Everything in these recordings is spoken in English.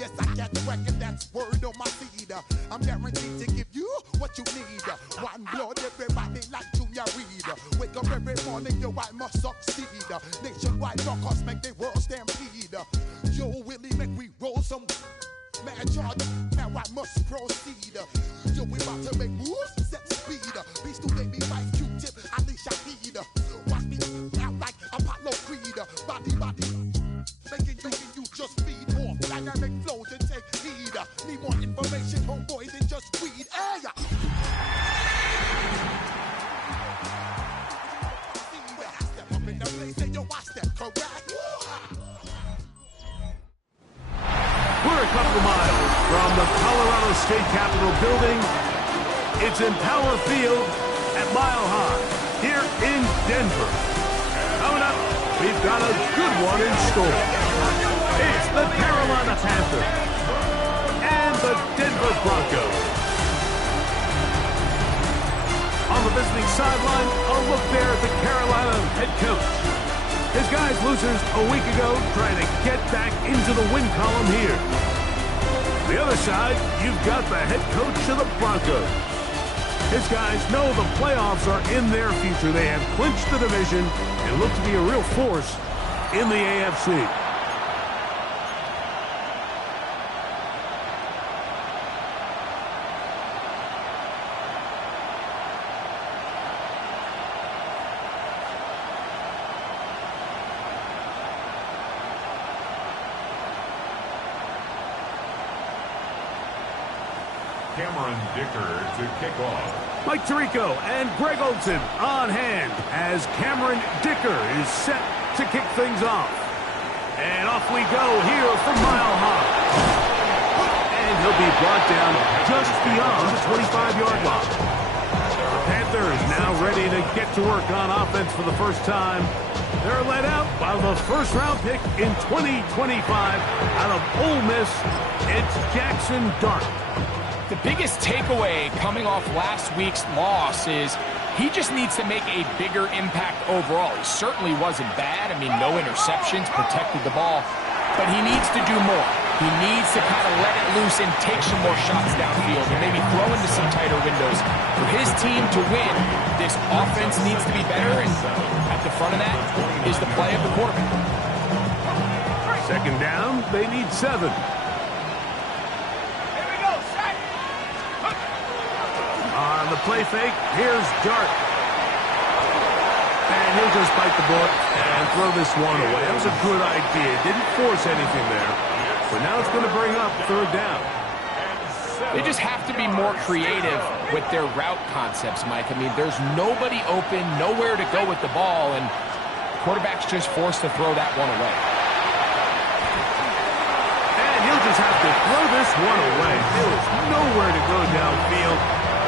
Yes, I get the record, that's word on my feed. I'm guaranteed to give you what you need. One blood, everybody like Junior Reed. Wake up every morning, yo, I must succeed. Nationwide knockouts make the world stampede. Yo, Willie, make we roll some man charge. Now I must proceed. Yo, we about to make moves, set speed. These two baby like Q-tip, Ali Shaheed. Watch me out like Apollo Creed. Body, making you just feed off dynamic flows and take heed. Need more information, homeboy, than just weed. Hey! Step up in the place, and yo, I step correct. We're a couple miles from the Colorado State Capitol building. It's in Power Field at Mile High here in Denver. Coming up, we've got a good one in store. It's the Carolina Panthers and the Denver Broncos. On the visiting sideline, a look there at the Carolina head coach. His guys losers a week ago trying to get back into the win column here. The other side, you've got the head coach of the Broncos. His guys know the playoffs are in their future. They have clinched the division and look to be a real force in the AFC. Dicker to kick off. Mike Tirico and Greg Olson on hand as Cameron Dicker is set to kick things off. And off we go here from Mile High. And he'll be brought down just beyond the 25-yard line. The Panthers now ready to get to work on offense for the first time. They're led out by the first-round pick in 2025 out of Ole Miss. It's Jackson Dart. The biggest takeaway coming off last week's loss is he just needs to make a bigger impact overall. He certainly wasn't bad. I mean, no interceptions, protected the ball. But he needs to do more. He needs to kind of let it loose and take some more shots downfield and maybe throw into some tighter windows. For his team to win, this offense needs to be better, and at the front of that is the play of the quarterback. Second down, they need 7. On the play fake, here's Dart. And he'll just bite the bullet and throw this one away. That was a good idea. Didn't force anything there. But now it's going to bring up third down. They just have to be more creative with their route concepts, Mike. I mean, there's nobody open, nowhere to go with the ball, and quarterback's just forced to throw that one away. And he'll just have to throw this one away. There is nowhere to go downfield.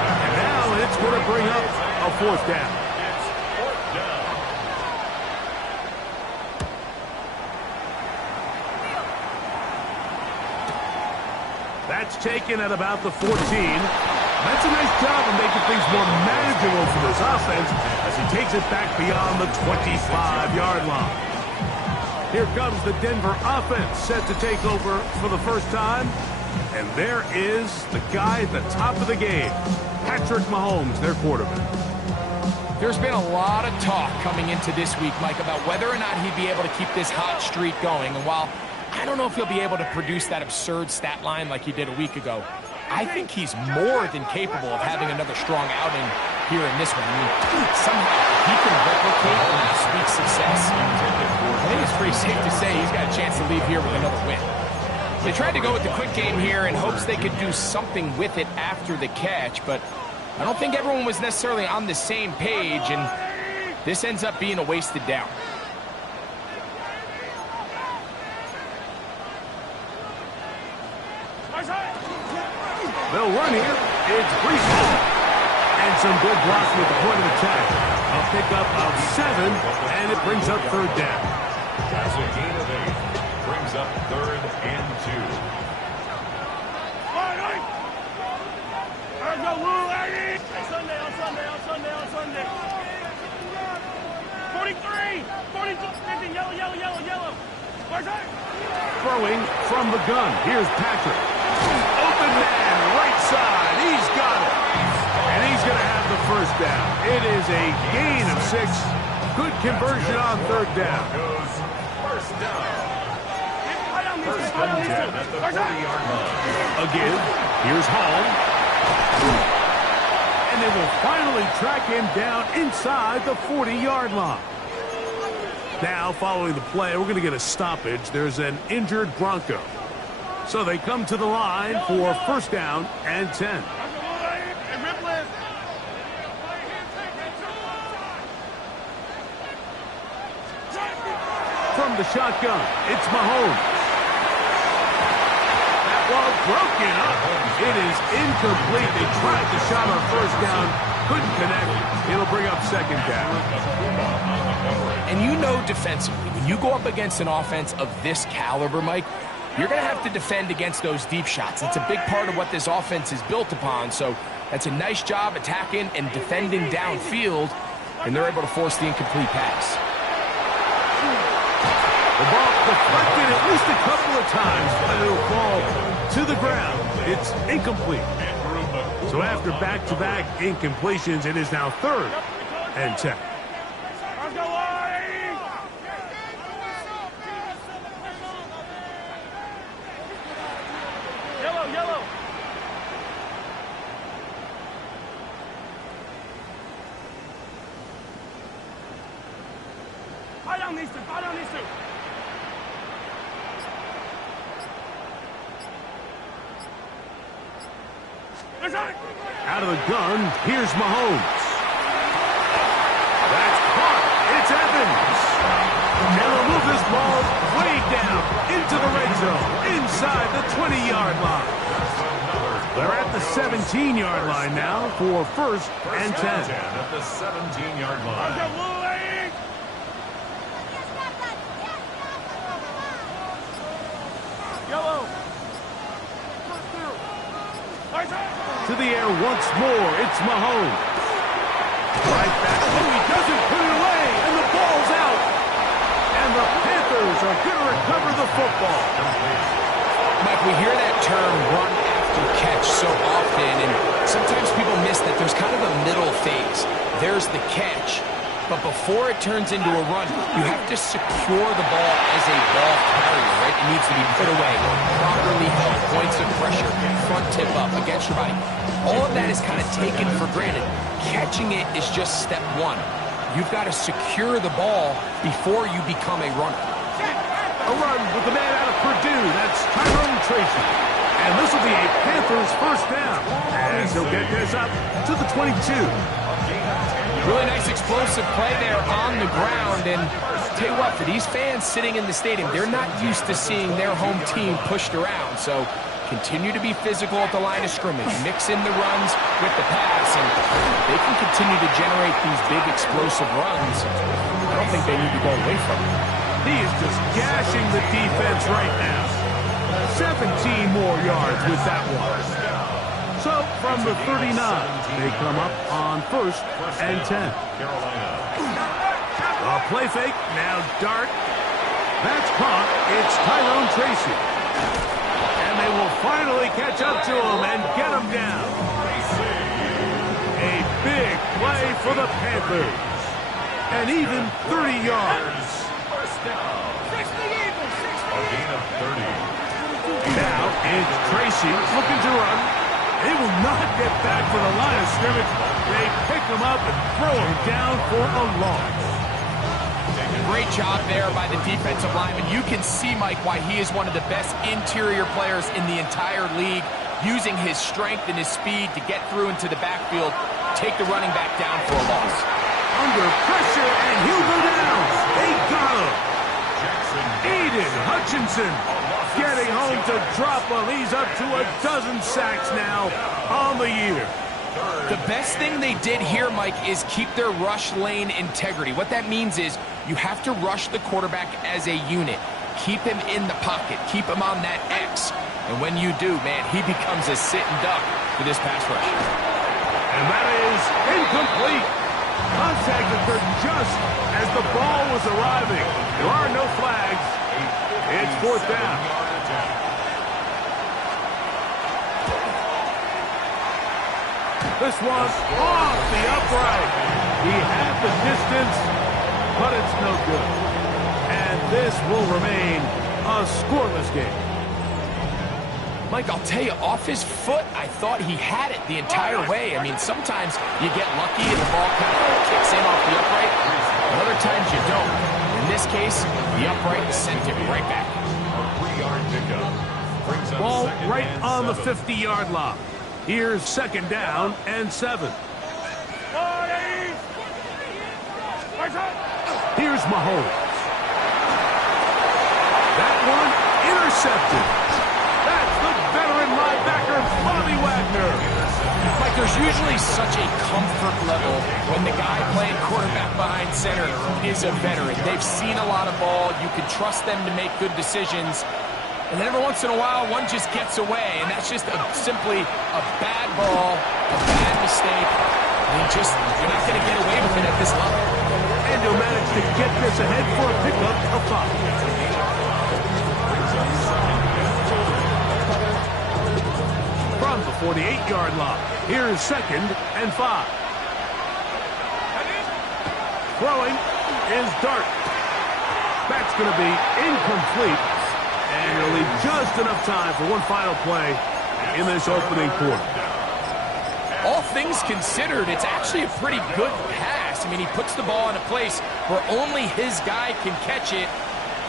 And now it's going to bring up a fourth down. That's taken at about the 14. That's a nice job of making things more manageable for this offense as he takes it back beyond the 25-yard line. Here comes the Denver offense set to take over for the first time. And there is the guy at the top of the game, Patrick Mahomes, their quarterback. There's been a lot of talk coming into this week, Mike, about whether or not he'd be able to keep this hot streak going. And while I don't know if he'll be able to produce that absurd stat line like he did a week ago, I think he's more than capable of having another strong outing here in this one. I mean, somehow he can replicate last week's success. I think it's pretty safe to say he's got a chance to leave here with another win. They tried to go with the quick game here in hopes they could do something with it after the catch, but I don't think everyone was necessarily on the same page, and this ends up being a wasted down. They'll run here. It's Brees. And some good blocking at the point of attack. A pickup of 7, and it brings up third down. That's a gain of 8. Brings up 3rd and 2. On Sunday. 43, 42, 50, yellow. Throwing from the gun. Here's Patrick. Open man, right side. He's got it. And he's going to have the first down. It is a gain of 6. Good conversion on third down. First down. First and 10 at the 40-yard line. Again, here's Hall. And they will finally track him down inside the 40-yard line. Now, following the play, we're going to get a stoppage. There's an injured Bronco. So they come to the line for first down and 10. From the shotgun, it's Mahomes. That ball broken up. It is incomplete. They tried the shot on first down. Couldn't connect. It'll bring up second down. And you know defensively, when you go up against an offense of this caliber, Mike, you're going to have to defend against those deep shots. It's a big part of what this offense is built upon. So that's a nice job attacking and defending downfield, and they're able to force the incomplete pass. The ball deflected at least a couple of times, but it'll fall to the ground. It's incomplete. So after back-to-back incompletions, it is now third and 10. Yellow. Fire down these two. Out of the gun, here's Mahomes. That's caught. It's Evans. And they'll move this ball way down into the red zone, inside the 20-yard line. They're at the 17-yard line now for first and 10. At the 17-yard line. To the air once more, it's Mahomes. Right back. Oh, he doesn't put it away, and the ball's out. And the Panthers are going to recover the football. Mike, we hear that term run after catch so often, and sometimes people miss that there's kind of a middle phase. There's the catch, but before it turns into a run, you have to secure the ball as a ball carrier, right? It needs to be put away, properly held, points of pressure, front tip up against your body. All of that is kind of taken for granted. Catching it is just step one. You've got to secure the ball before you become a runner. A run with the man out of Purdue. That's Tyrone Tracy. And this will be a Panthers first down. As he'll get this up to the 22. Really nice explosive play there on the ground. And tell you what, for these fans sitting in the stadium, they're not used to seeing their home team pushed around. So continue to be physical at the line of scrimmage. Mix in the runs with the pass, and they can continue to generate these big explosive runs. I don't think they need to go away from it. He is just gashing the defense right now. 17 more yards with that one. So from the 39, they come up on first and 10. A play fake, now dart. That's caught. It's Tyrone Tracy. And they will finally catch up to him and get him down. A big play for the Panthers. And even 30 yards. Now it's Tracy looking to run. They will not get back to the line of scrimmage. They pick him up and throw him down for a loss. Great job there by the defensive lineman. You can see, Mike, why he is one of the best interior players in the entire league, using his strength and his speed to get through into the backfield, take the running back down for a loss. Under pressure, and he'll go down. They got him. Aiden Hutchinson getting home to drop him. He's up to a dozen sacks now on the year. The best thing they did here, Mike, is keep their rush lane integrity. What that means is you have to rush the quarterback as a unit. Keep him in the pocket. Keep him on that X. And when you do, man, he becomes a sitting duck for this pass rush. And that is incomplete. Contact occurred just as the ball was arriving. There are no flags. It's fourth down. This one off the upright. He had the distance, but it's no good. And this will remain a scoreless game. Mike, I'll tell you, off his foot, I thought he had it the entire way. I mean, sometimes you get lucky and the ball kind of kicks in off the upright, and other times you don't. In this case, the upright sent it right back. Ball right on the 50-yard line. Here's second down and 7. Here's Mahomes. That one intercepted. That's the veteran linebacker, Bobby Wagner. Mike, there's usually such a comfort level when the guy playing quarterback behind center is a veteran. They've seen a lot of ball. You can trust them to make good decisions. And then every once in a while, one just gets away, and that's just simply a bad ball, a bad mistake. And you're not going to get away with it at this level. And he'll manage to get this ahead for a pickup of 5. From the 48-yard line, here's second and 5. Throwing is Dart. That's going to be incomplete. And it'll leave just enough time for one final play in this opening quarter. All things considered, it's actually a pretty good pass. I mean, he puts the ball in a place where only his guy can catch it.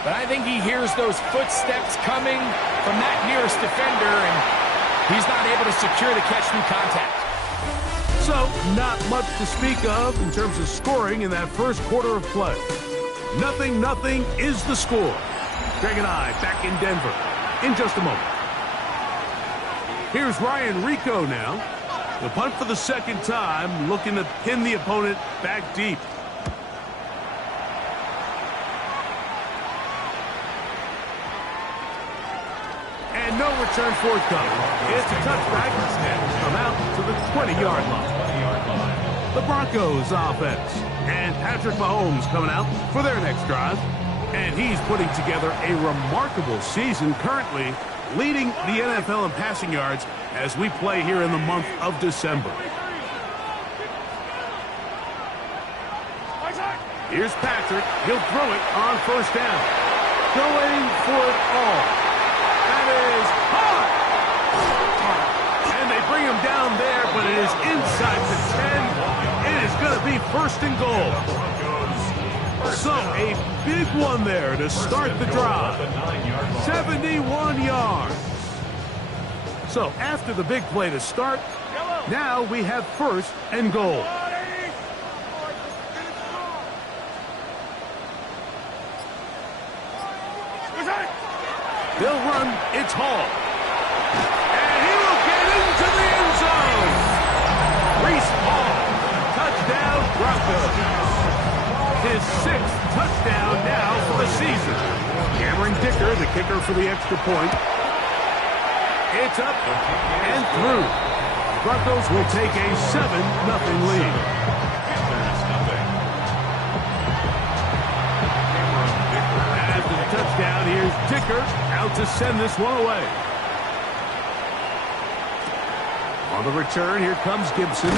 But I think he hears those footsteps coming from that nearest defender, and he's not able to secure the catch through contact. So, not much to speak of in terms of scoring in that first quarter of play. 0-0 is the score. Greg and I back in Denver in just a moment. Here's Ryan Rico now. The punt for the second time, looking to pin the opponent back deep. And no return forthcoming. It's a touchback from out to the 20-yard line. The Broncos offense. And Patrick Mahomes coming out for their next drive. And he's putting together a remarkable season, currently leading the NFL in passing yards as we play here in the month of December. Here's Patrick. He'll throw it on first down. Going for it all. That is hard. And they bring him down there, but it is inside the 10. It is going to be first and goal. So a big one there to start the drive. 71 yards. So after the big play to start, now we have first and goal. They'll run. It's Hall. And he will get into the end zone. Reese Hall. Touchdown, Broncos. His 6th touchdown now for the season. Cameron Dicker, the kicker for the extra point. It's up and through. Broncos will take a 7-0 lead. After the touchdown, here's Dicker out to send this one away. On the return, here comes Gibson.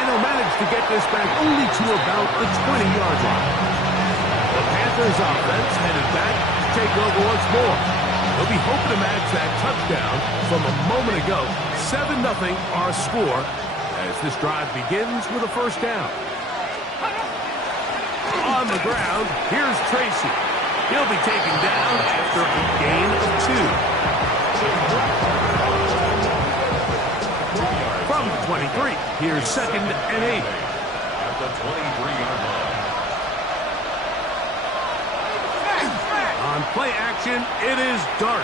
And he'll manage to get this back only to about the 20-yard line. The Panthers offense headed back to take over once more. They'll be hoping to match that touchdown from a moment ago. 7-0 our score as this drive begins with a first down. On the ground, here's Tracy. He'll be taken down after a gain of 2. From 23, here's second and 8. At the 23-yard line. On play action, it is Dart.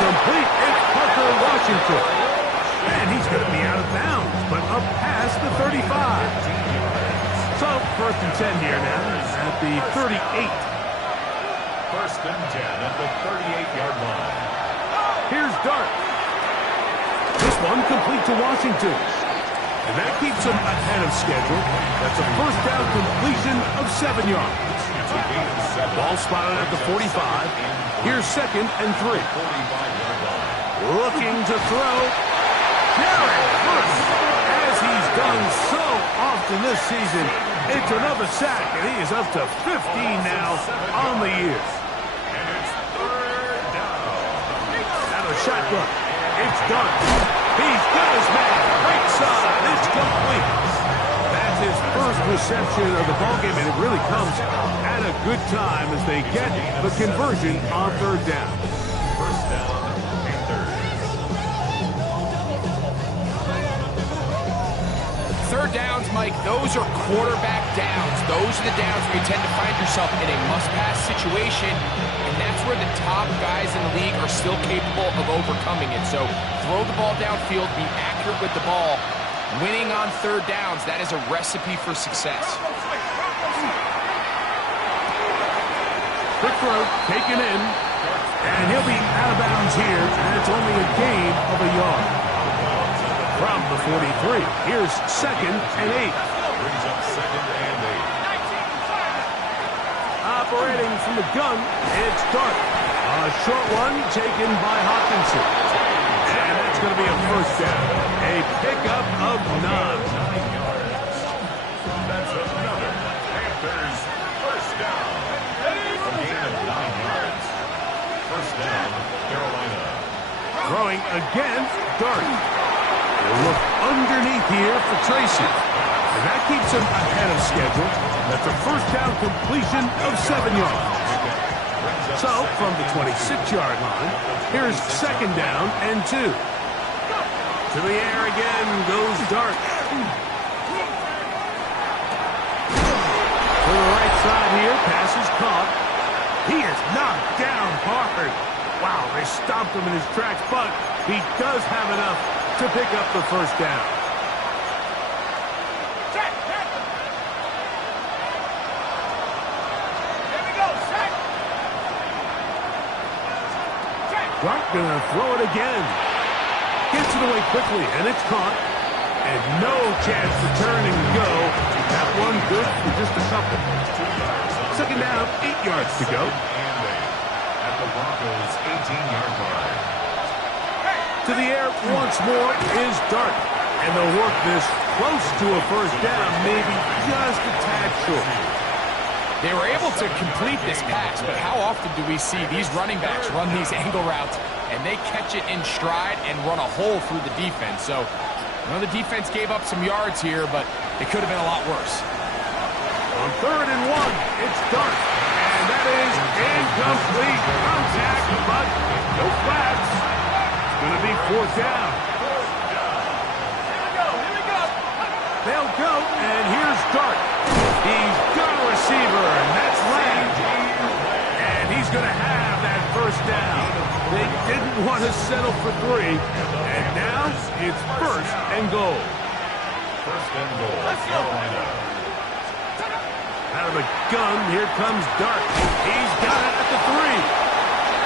Complete, it's Parker Washington. And he's going to be out of bounds, but up past the 35. So, first and 10 here now at the 38. First and 10 at the 38-yard line. Here's Dart. This one complete to Washington. And that keeps him ahead of schedule. That's a first down completion of 7 yards. Ball spotted at the 45. Here's 2nd and 3. Looking to throw. Jared Verse, as he's done so often this season, it's another sack, and he is up to 15 now on the year. And it's 3rd down. Now the shotgun. It's done. He's got his man. Right side. It's complete. That's his first reception of the ballgame, and it really comes at a good time as they get the conversion on 3rd down. 1st down and 3rd. 3rd downs, Mike, those are quarterback downs. Those are the downs where you tend to find yourself in a must-pass situation, and that's where the top guys in the league are still capable of overcoming it. So throw the ball downfield, be accurate with the ball. Winning on 3rd downs, that is a recipe for success. Quick throw, taken in, and he'll be out of bounds here, and it's only a gain of a yard. From the 43, here's 2nd and 8. Brings up 2nd and 8. Operating from the gun, it's Dart. A short one taken by Hopkinson. And that's going to be a 1st down. A pickup of 9. 9 yards. That's another Panthers 1st down. A gain of 9 yards. 1st down, Carolina. Throwing again, Dart. We'll look underneath here for Tracy. And that keeps him ahead of schedule. That's a 1st down completion of 7 yards. So, from the 26-yard line, here's 2nd down and 2. To the air again goes Dart. To the right side here, pass is caught. He is knocked down hard. Wow, they stopped him in his tracks, but he does have enough to pick up the 1st down. Dart gonna throw it again. Gets it away quickly, and it's caught. And no chance to turn and go. That one good for just a couple. 2nd down, 8 yards to go. At the Broncos' 18-yard line. To the air once more is Dart. And they'll work this close to a 1st down, maybe just a tad short. They were able to complete this pass, but how often do we see these running backs run these angle routes and they catch it in stride and run a hole through the defense? So, I know the defense gave up some yards here, but it could have been a lot worse. On 3rd and 1, it's Dart. And that is incomplete contact, but no flags. It's going to be 4th down. They'll go, and here's Dart. He's got a receiver, and that's Lang. And he's going to have that 1st down. They didn't want to settle for 3, and now it's 1st and goal. 1st and goal, Carolina. Out of the gun, here comes Dart. He's got it at the 3.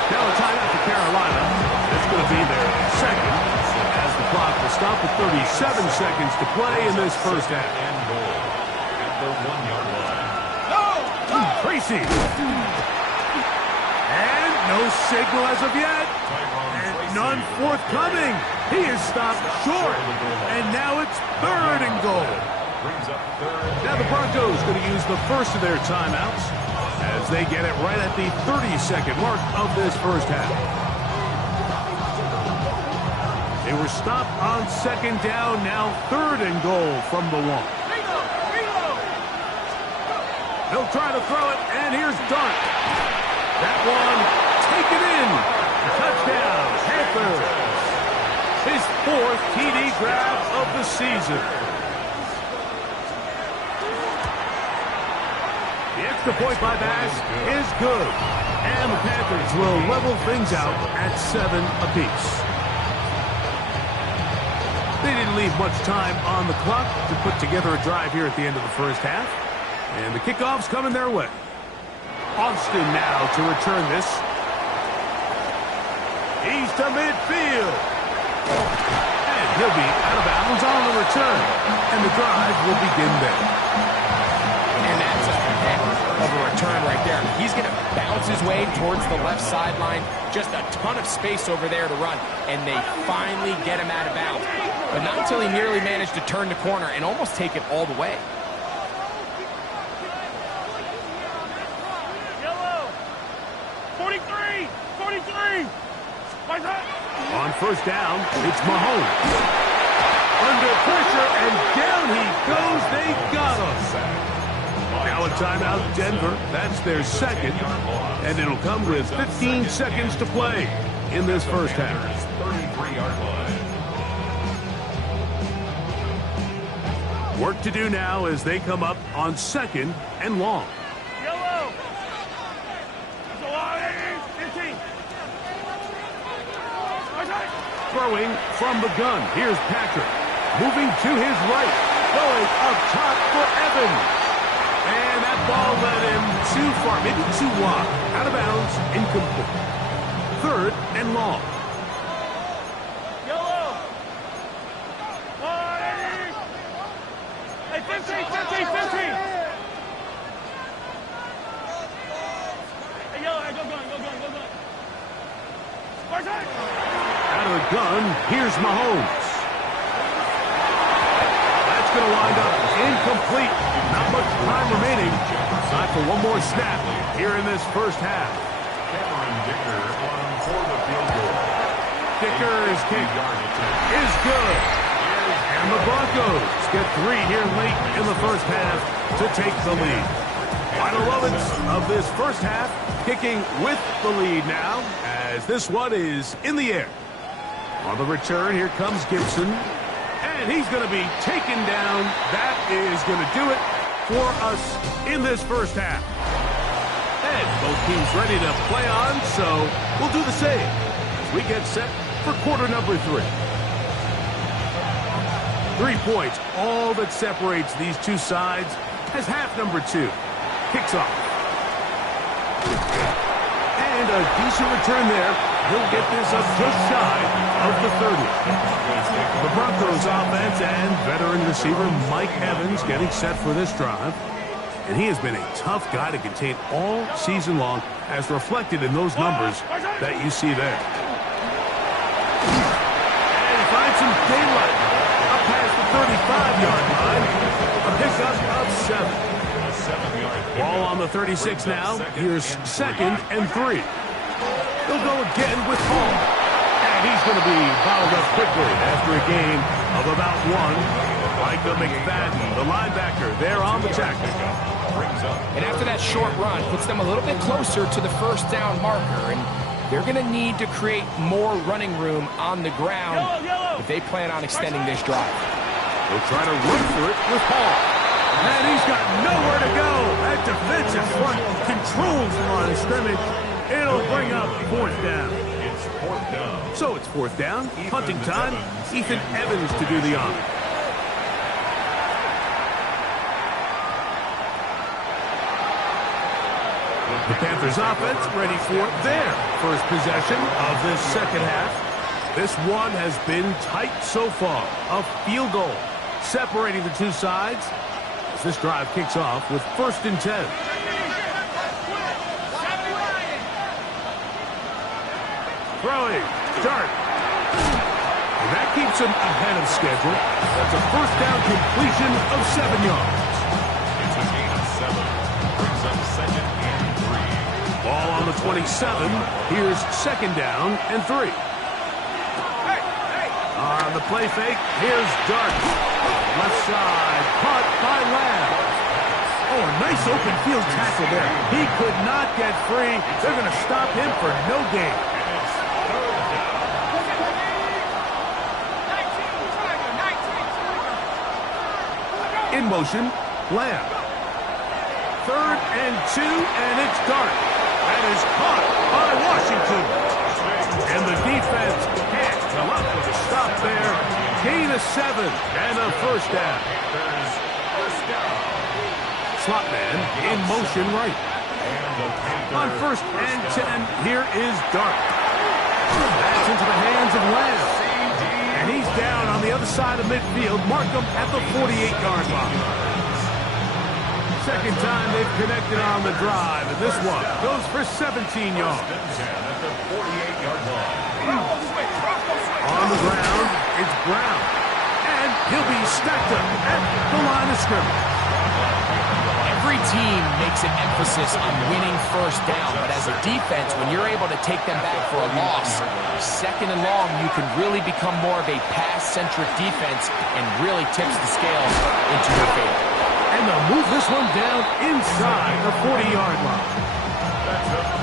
Now a timeout for Carolina. It's going to be their 2nd. As the clock will stop with 37 seconds to play in this 1st half. And goal at the 1-yard line. Tracy. And no signal as of yet. And none forthcoming. He is stopped short. And now it's 3rd and goal. Brings up 3rd. Now the Broncos going to use the first of their timeouts as they get it right at the 30-second mark of this 1st half. They were stopped on 2nd down, now 3rd and goal from the 1. They'll try to throw it, and here's Dart. That one taken in. Touchdown, Panthers. His 4th TD grab of the season. The extra point by Bass is good. And the Panthers will level things out at 7 apiece. They didn't leave much time on the clock to put together a drive here at the end of the 1st half. And the kickoff's coming their way. Austin now to return this. He's to midfield. And he'll be out of bounds on the return. And the drive will begin there. And that's a heck of a return right there. He's going to bounce his way towards the left sideline. Just a ton of space over there to run, and they finally get him out of bounds. But not until he nearly managed to turn the corner and almost take it all the way. Yellow. 43. 43. On first down, it's Mahomes. Under pressure, and down he goes. They got him. Now a timeout, Denver. That's their second. And it'll come with 15 seconds to play in this first half. 33-yard line. Work to do now as they come up on second and long. Yellow. 15. Throwing from the gun. Here's Patrick. Moving to his right. Going up top for Evans. And that ball led him too far, maybe too wide. Out of bounds, incomplete. Third and long. Yellow. 15. Hey, yellow, go gun. Out of the gun, here's Mahomes. That's going to wind up incomplete. Not much time remaining. Time for one more snap here in this first half. Cameron Dicker on for the field goal. Dicker's kick is good. And the Broncos get 3 here late in the first half to take the lead. Final moments of this first half, kicking with the lead now as this one is in the air. On the return, here comes Gibson. And he's going to be taken down. That is going to do it for us in this first half. And both teams ready to play on, so we'll do the same as we get set for quarter number 3. 3 points, all that separates these two sides as half number 2 kicks off. And a decent return there. He'll get this up just shy of the 30. The Broncos offense and veteran receiver Mike Evans getting set for this drive. And he has been a tough guy to contain all season long, as reflected in those numbers that you see there. And finds some daylight up past the 35-yard line. A pickup of 7. Ball on the 36 now. Here's second and 3. They'll go again with Hall. And he's going to be fouled up quickly after a gain of about 1. Micah McFadden, the linebacker, there on the tackle. And after that short run, puts them a little bit closer to the first down marker. And they're going to need to create more running room on the ground if they plan on extending this drive. They'll try to run for it with Hall. And he's got nowhere to go. That defensive front controls the line of scrimmage. It'll bring up fourth down. It's fourth down. So it's fourth down. Punting time. Ethan Evans to do the honor. The Panthers offense ready for their first possession of this second half. This one has been tight so far. A field goal separating the two sides as this drive kicks off with 1st and 10. Throwing, dart. And that keeps him ahead of schedule. That's a first down completion of 7 yards. It's a gain of 7. Brings up second and 3. Ball on the 27. Here's second down and 3. On the play fake, here's Dart. Left side, caught by Lamb. Oh, a nice open field tackle there. He could not get free. They're going to stop him for no gain. In motion, Lamb. 3rd and 2, and it's Dart. That is caught by Washington. And the defense can't come up with a stop there. Gain of 7 and a first down. Slot man in motion right. On 1st and 10, here is Dart. That's into the hands of Lamb. And he's down on the other side of midfield. Mark him at the 48-yard line. second time they've connected on the drive, and this one goes for 17 yards. At the 48-yard line. On the ground, it's Brown. And he'll be stacked up at the line of scrimmage. Every team makes an emphasis on winning first down, but as a defense, when you're able to take them back for a loss, second and long, you can really become more of a pass-centric defense and really tips the scales into your favor. And they'll move this one down inside the 40-yard line.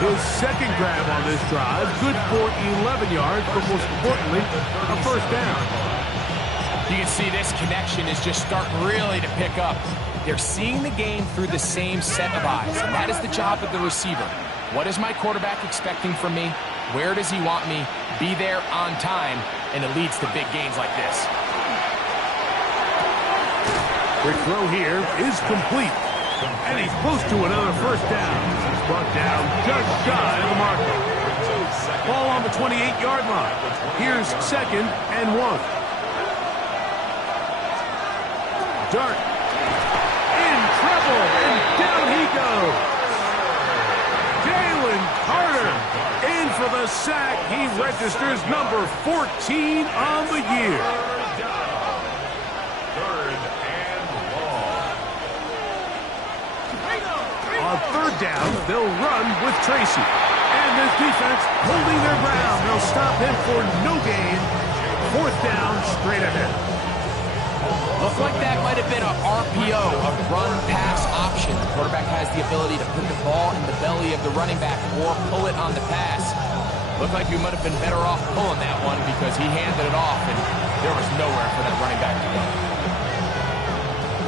His second grab on this drive, good for 11 yards, but most importantly, a first down. You can see this connection is just starting really to pick up. They're seeing the game through the same set of eyes, and that is the job of the receiver. What is my quarterback expecting from me? Where does he want me? Be there on time, and it leads to big gains like this. Quick throw here is complete, and he's close to another first down. He's brought down just shy of the marker. Ball on the 28-yard line. Here's second and 1. Dart. And down he goes. Jalen Carter in for the sack. He registers number 14 on the year. Third and long. On third down, they'll run with Tracy. And this defense holding their ground. They'll stop him for no gain. Fourth down, straight ahead. Looked like that might have been a RPO, a run-pass option. The quarterback has the ability to put the ball in the belly of the running back or pull it on the pass. Looked like you might have been better off pulling that one because he handed it off, and there was nowhere for that running back to go.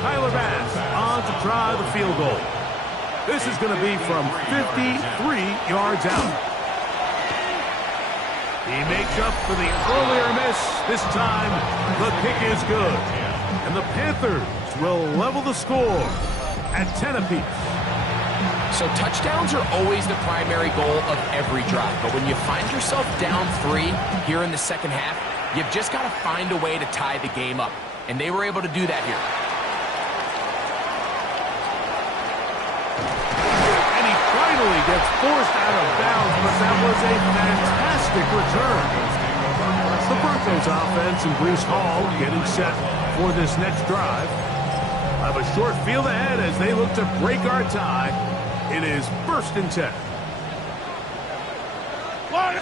Tyler Bass on to try the field goal. This is going to be from 53 yards out. He makes up for the earlier miss. This time, the kick is good. And the Panthers will level the score at 10 apiece. So touchdowns are always the primary goal of every drive. But when you find yourself down 3 here in the second half, you've just got to find a way to tie the game up. And they were able to do that here. And he finally gets forced out of bounds, but that was a fantastic return. The Broncos offense and Breece Hall getting set for this next drive. I have a short field ahead as they look to break our tie. It is 1st and 10. Play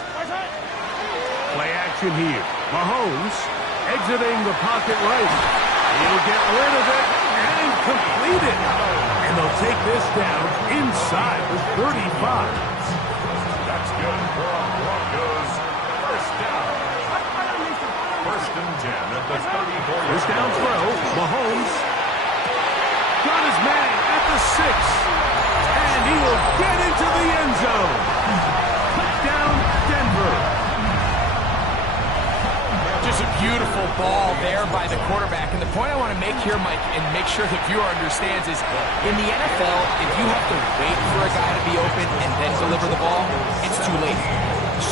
action here. Mahomes exiting the pocket right. He'll get rid of it and complete it. And they'll take this down inside the 35. That's good for our Broncos. First down. 1st and 10 at the 34. First down throw. Mahomes got his man at the 6. And he will get into the end zone. Touchdown, Denver. Just a beautiful ball there by the quarterback. And the point I want to make here, Mike, and make sure the viewer understands is, in the NFL, if you have to wait for a guy to be open and then deliver the ball, it's too late.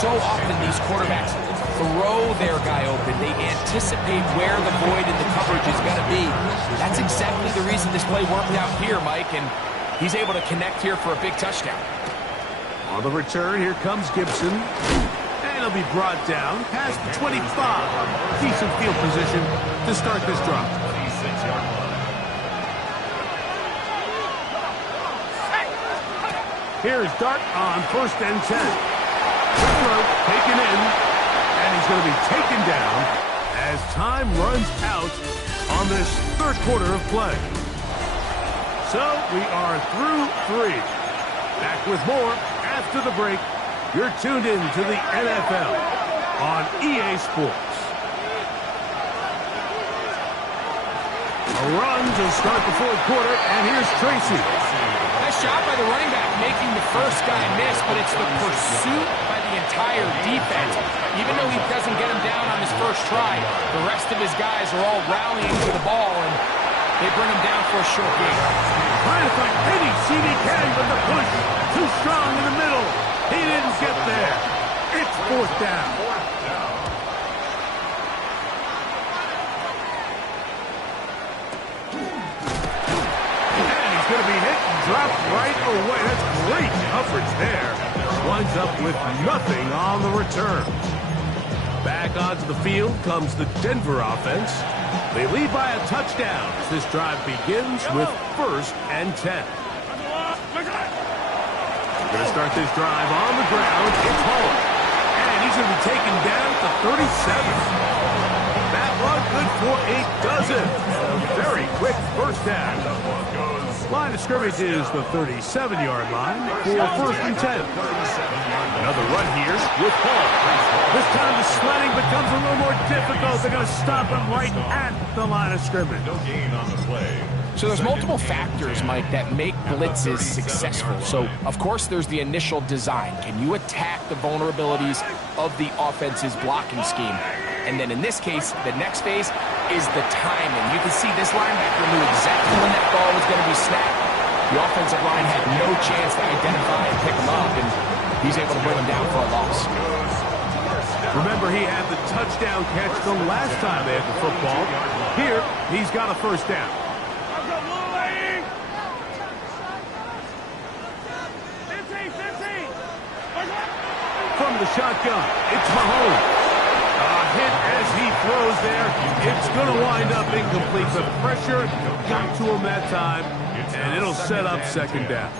So often these quarterbacks throw their guy open. They anticipate where the void in the coverage is going to be. That's exactly the reason this play worked out here, Mike, and he's able to connect here for a big touchdown. On the return, here comes Gibson. And he'll be brought down past the 25. Decent field position to start this drive. 26-yard line. Here's Dart on 1st and 10. Throw taken in, and he's going to be taken down as time runs out on this 3rd quarter of play. So we are through 3. Back with more after the break. You're tuned in to the NFL on EA Sports. A run to start the 4th quarter, and here's Tracy. Nice job by the running back making the first guy miss, but it's the pursuit by the entire defense. Even though he doesn't get him down on his first try, the rest of his guys are all rallying to the ball, and they bring him down for a short gain. Trying to find any seam he can, but the push too strong in the middle. He didn't get there. It's 4th down. And he's going to be hit right away. That's great coverage there. Winds up with nothing on the return. Back onto the field comes the Denver offense. They lead by a touchdown as this drive begins with 1st and 10. We're going to start this drive on the ground. It's Hall. And he's going to be taken down at the 37. That one good for a dozen. A very quick first down. Line of scrimmage is the 37-yard line for 1st and 10. Another run here with Hall. This time the sledding becomes a little more difficult. They're going to stop him right at the line of scrimmage. No gain on the play. So there's multiple factors, Mike, that make blitzes successful. So, of course, there's the initial design. Can you attack the vulnerabilities of the offense's blocking scheme? And then in this case, the next phase is the timing. You can see this linebacker knew exactly when that ball was going to be snapped. The offensive line had no chance to identify and pick him up, and he's able to bring him down for a loss. Remember, he had the touchdown catch the last time they had the football. Here, he's got a first down. From the shotgun, it's Mahomes. A hit as he throws there. It's going to wind up incomplete. The pressure got to him that time, and it'll set up 2nd down.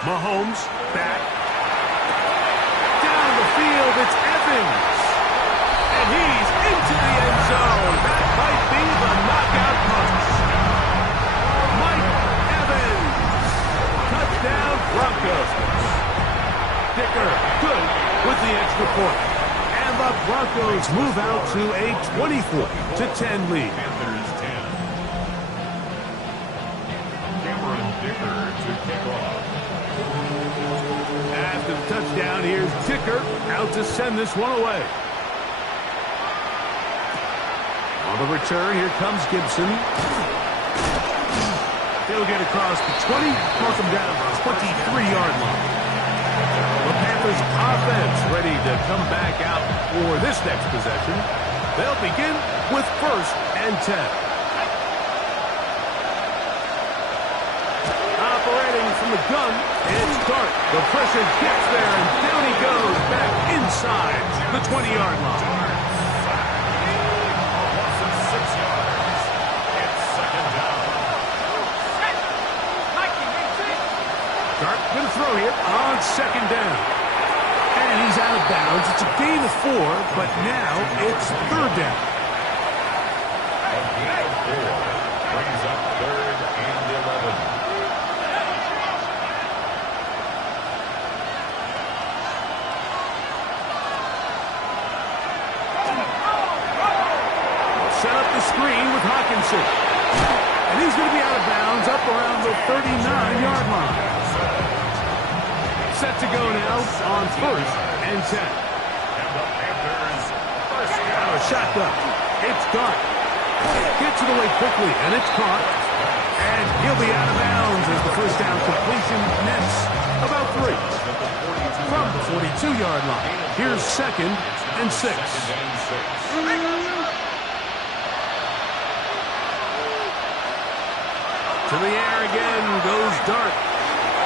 Mahomes back. Down the field, it's Evans. And he's into the end zone. That might be the knockout punch. Mike Evans. Touchdown, Broncos. Dicker, good with the extra point. And the Broncos move out to a 24-10 lead. Panthers 10. Cameron Dicker to kick off. After the touchdown, here's Dicker out to send this one away. On the return, here comes Gibson. He'll get across the 20, mark him down to the 23-yard line. The Panthers offense ready to come back out for this next possession. They'll begin with 1st and 10. Operating from the gun, it's Dart. The pressure gets there, and down he goes back inside the 20-yard line. Going to throw here on 2nd down. And he's out of bounds. It's a gain of 4, but now it's 3rd down. A gain of 4 brings up 3rd and 11. Set up the screen with Hawkinson. And he's going to be out of bounds up around the 39-yard line. Set to go now on 1st and 10. And the Panthers first down. A shotgun. It's Dart. Gets it away quickly, and it's caught. And he'll be out of bounds as the first down completion nets about 3. From the 42-yard line. Here's 2nd and 6. To the air again goes Dart.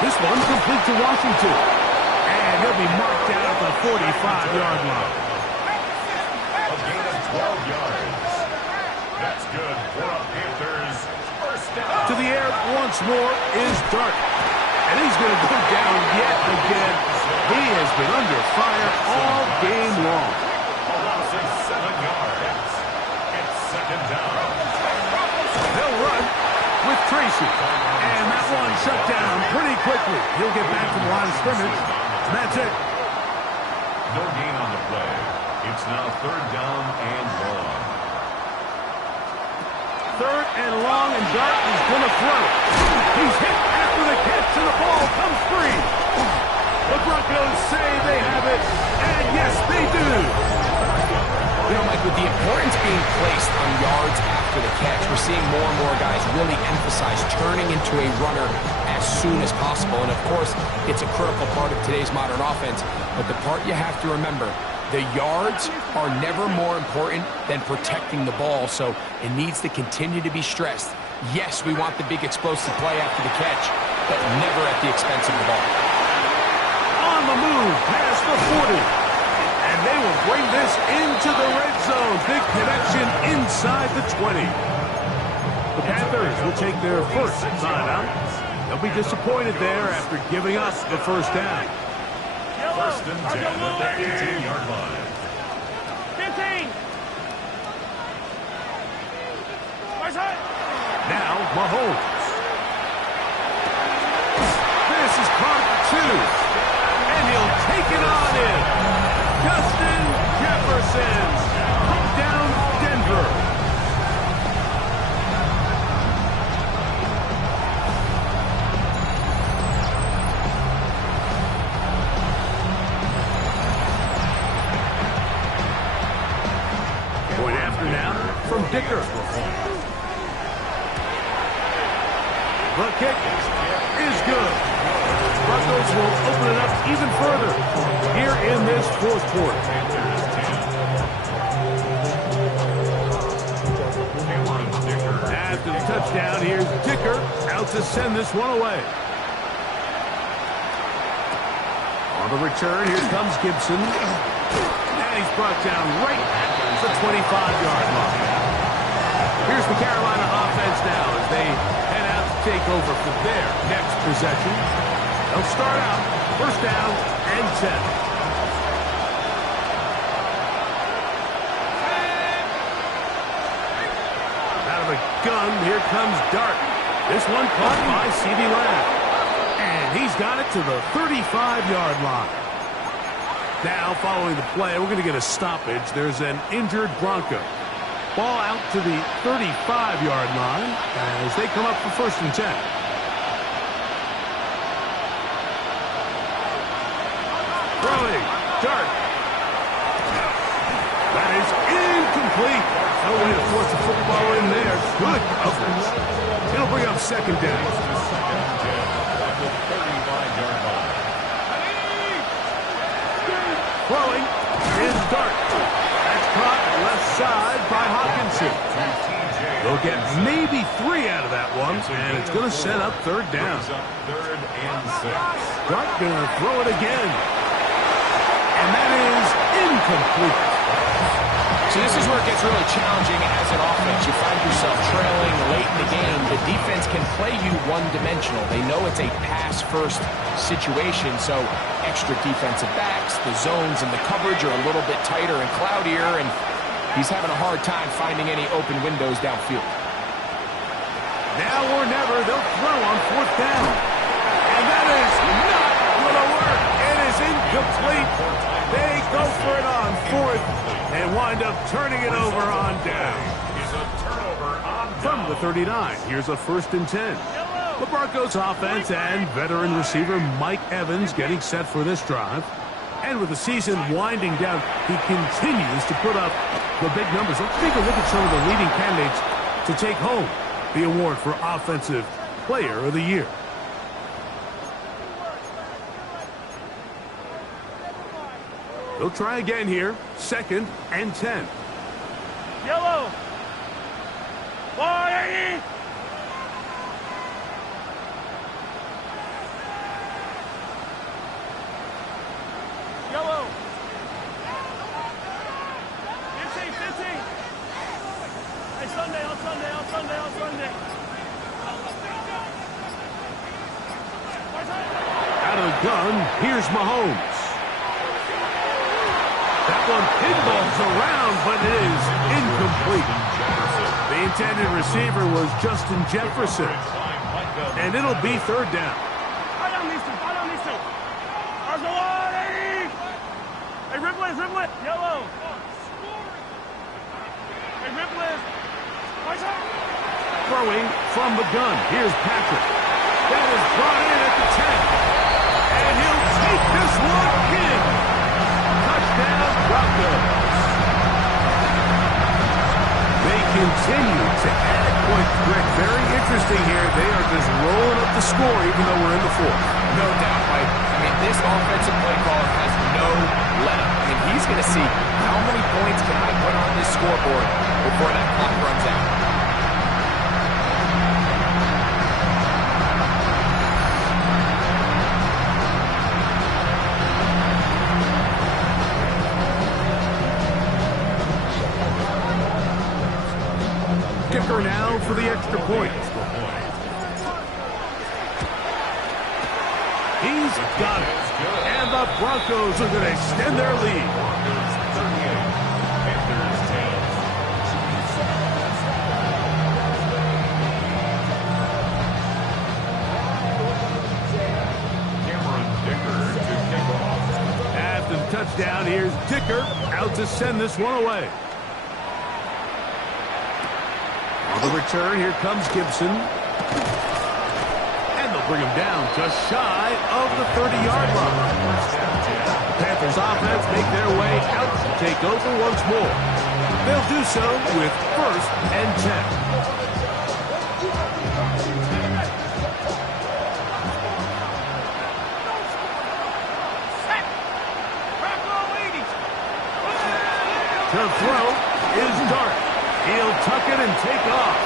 This one complete to Washington. And he'll be marked out at the 45-yard line. A gain of 12 yards. That's good for a Panthers first down. To the air once more is Dart. And he's going to go down yet again. He has been under fire all game long. A loss of 7 yards. It's 2nd down. They'll run with Tracy. And that one shut down pretty quickly. He'll get back to the line of scrimmage. That's it. No gain on the play. It's now 3rd down and long. 3rd and long, and Dart is going to throw. He's hit after the catch, and the ball comes free. The Broncos say they have it, and yes, they do. You know, Mike, with the importance being placed on yards after the catch, we're seeing more and more guys really emphasize turning into a runner as soon as possible. And, of course, it's a critical part of today's modern offense. But the part you have to remember, the yards are never more important than protecting the ball, so it needs to continue to be stressed. Yes, we want the big explosive play after the catch, but never at the expense of the ball. On the move, past the 40. And they will bring this into the red zone. Big connection inside the 20. The Panthers will take their first timeout. They'll be disappointed there after giving us the first down. First and 10 at the 18-yard line. 15. Now, Mahomes. This is caught at 2. And he'll take it on in. Justin Jefferson. Down Denver. Point after now from Dicker. The kick is good. Broncos will open it up even further here in this fourth quarter. After the touchdown, here's Dicker out to send this one away. On the return, here comes Gibson. And he's brought down right at the 25-yard line. Here's the Carolina offense now as they head out to take over for their next possession. They'll start out first down and 10. Out of a gun, here comes Dart. This one caught by C.D. Lamb. And he's got it to the 35-yard line. Now, following the play, we're going to get a stoppage. There's an injured Bronco. Ball out to the 35-yard line as they come up for first and 10. Throwing. Dart. That is incomplete. No way to force the football in there. Good coverage. It'll bring up second down. Throwing is Dart. That's caught left side by Hawkinson. They'll get maybe 3 out of that one, and it's going to set up third down. Third and 6. Dart going to throw it again. And that is incomplete. So this is where it gets really challenging as an offense. You find yourself trailing late in the game. The defense can play you one-dimensional. They know it's a pass-first situation, so extra defensive backs, the zones and the coverage are a little bit tighter and cloudier, and he's having a hard time finding any open windows downfield. Now or never, they'll throw on fourth down. And that is not going to work. It is incomplete. They go for it on fourth and wind up turning it over on down. From the 39, here's a first and 10. The Broncos offense and veteran receiver Mike Evans getting set for this drive. And with the season winding down, he continues to put up the big numbers. Let's take a look at some of the leading candidates to take home the award for Offensive Player of the Year. They'll try again here. Second and 10. Yellow. 180. Yellow. 15. Hey, Sunday. Out of the gun, here's Mahomes. That one pinballs around, but it is incomplete. The intended receiver was Justin Jefferson. And it'll be third down. I don't need to. Arsenal 180. Hey, Riplet. Yellow. Hey, Riplet. Throwing from the gun. Here's Patrick. That is brought in at the 10. And he'll take this one in. Touchdown, Broncos. They continue to add point, Greg. Very interesting here. They are just rolling up the score even though we're in the fourth. No doubt, Mike. I mean, this offensive play caller has no let-up. I mean, he's going to see how many points can I put on this scoreboard before that clock runs out. Kicker now for the extra point. He's got it. And the Broncos are going to extend their lead. After the touchdown, here's Dicker out to send this one away. On the return, here comes Gibson. And they'll bring him down just shy of the 30-yard line. Panthers offense make their way out to take over once more. They'll do so with 1st and 10. To throw is Dart. He'll tuck it and take off.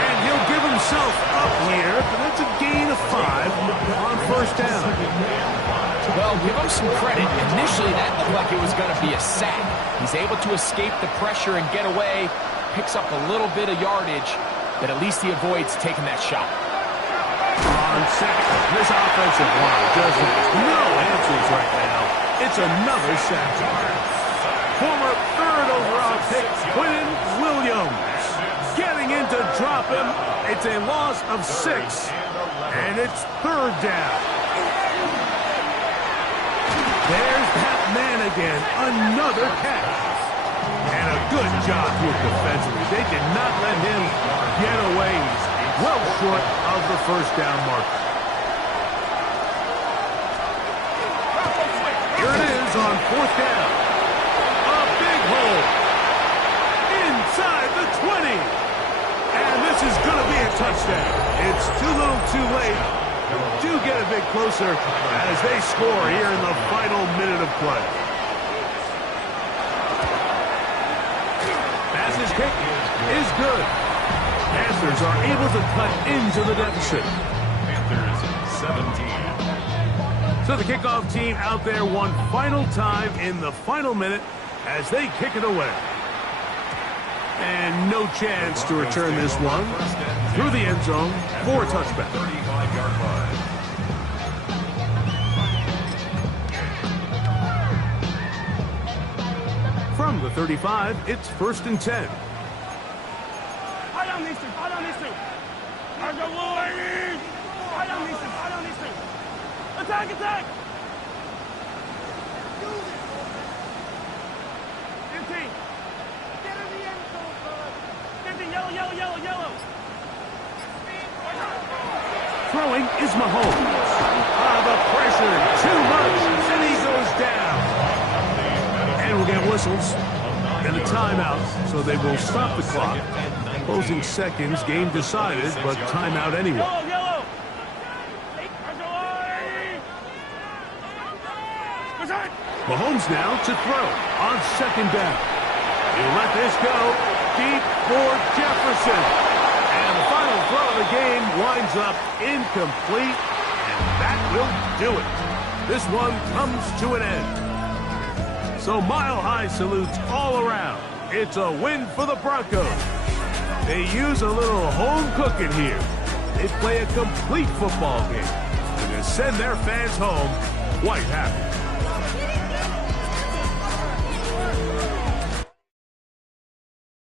And he'll give himself up here, but that's a gain of 5 on 1st down. Well, give him some credit. Initially, that looked like it was going to be a sack. He's able to escape the pressure and get away, picks up a little bit of yardage, but at least he avoids taking that shot. On 2nd, this offensive line just has no answers right now. It's another sack. Former 3rd overall pick, Quinton Williams, getting in to drop him. It's a loss of 6, and it's 3rd down. There's that man again, another catch. And a good job here defensively. They did not let him get away. He's well short of the 1st down marker. Here it is on 4th down. Hole. Inside the 20. And this is going to be a touchdown. It's too little too late. Do get a bit closer as they score here in the final minute of play. Pass's kick is good. Panthers are able to cut into the deficit. Panthers 17. So the kickoff team out there one final time in the final minute as they kick it away. And no chance to return this one through the end zone for a touchback. 35-yard line. From the 35, it's 1st and 10. High down these two. High down these two. High down these two. High down these two. Attack, attack. 15. Get in the end zone, bud. 15, yellow, yellow, yellow, yellow. Throwing is Mahomes. The pressure, too much, and he goes down. And we'll get whistles and a timeout, so they will stop the clock. Closing seconds, game decided, but timeout anyway. Yellow, yellow. Mahomes now to throw on 2nd down. He'll let this go deep for Jefferson. And the final throw of the game winds up incomplete, and that will do it. This one comes to an end. So mile-high salutes all around. It's a win for the Broncos. They use a little home cooking here. They play a complete football game and they send their fans home quite happy.